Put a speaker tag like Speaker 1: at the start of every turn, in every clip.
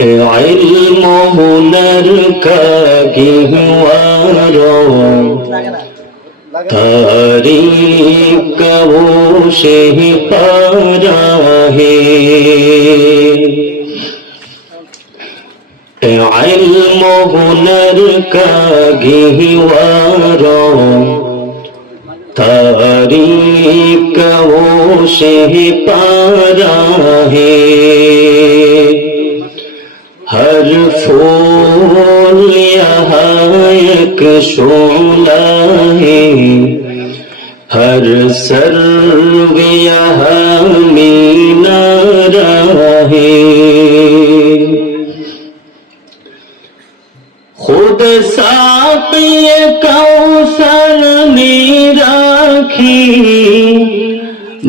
Speaker 1: علم ہنر کا گہوارا تاریخ کا وہ سے پارا ہے علم ہنر کا گہوارا تاریخ کا وہ سے پارا ہے شو ہر سر گیا مین خود کو سر میرا رکھی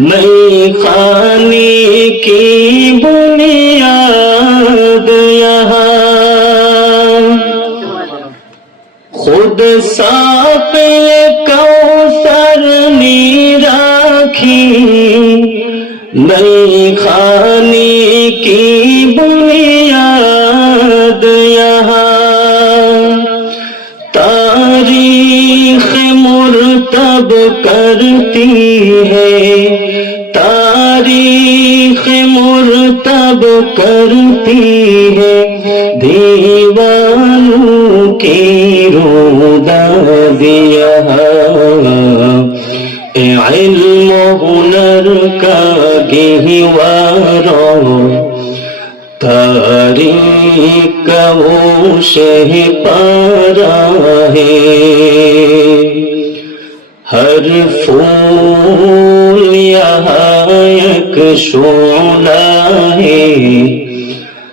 Speaker 1: نئی خانی کی بنیاد سات کو شرنی رکھی نئی خانی کی بنیاد تاری تاریخ مرتب کرتی ہے مرتب کرتی ہے دیوانوں کی رودا دیا اے علم و ہنر کا گہواروں تاریخ کا وہ شہ پارا ہے ہر پھول یہاں ایک شونا ہے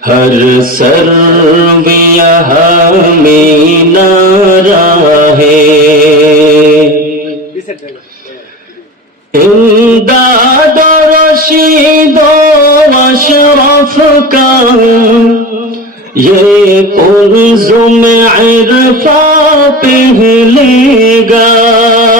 Speaker 1: ہر سر بھی یہاں مینا رہا ہے انداد و رشید و مشرف کا یہ قرض میں عرفہ پہلے گا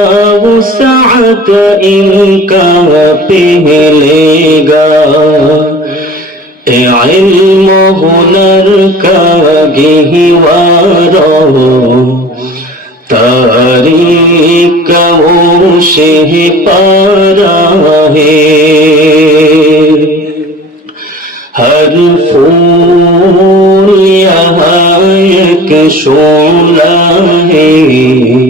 Speaker 1: سعت ان کا پہ گا اے علم و ہنر کا گہوارو تاریخ وہ شہ پارا ہے ہر پھول یہاں ایک شولہ ہے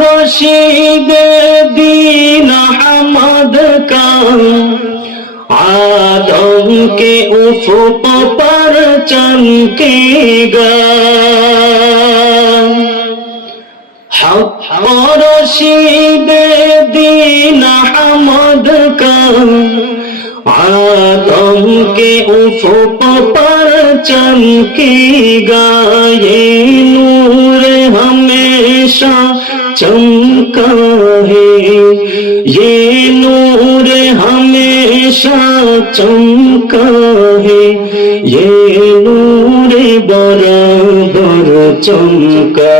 Speaker 1: রশিদে দিন হামদ আদমকে উফুপ পর চমকে গা হর শিদে دینا حمد کر آدم کے افق پر چند کی گائے نور ہمیشہ چمکا ہے یہ نور ہمیشہ چمکا ہے یہ نور برابر چمکا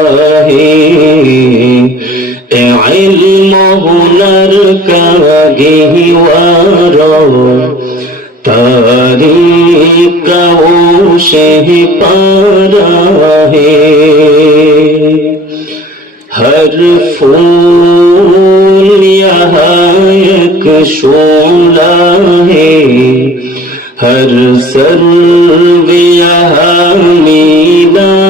Speaker 1: ہے تاری کا پارا ہے ہر فوک شولا ہے ہر سر نیبا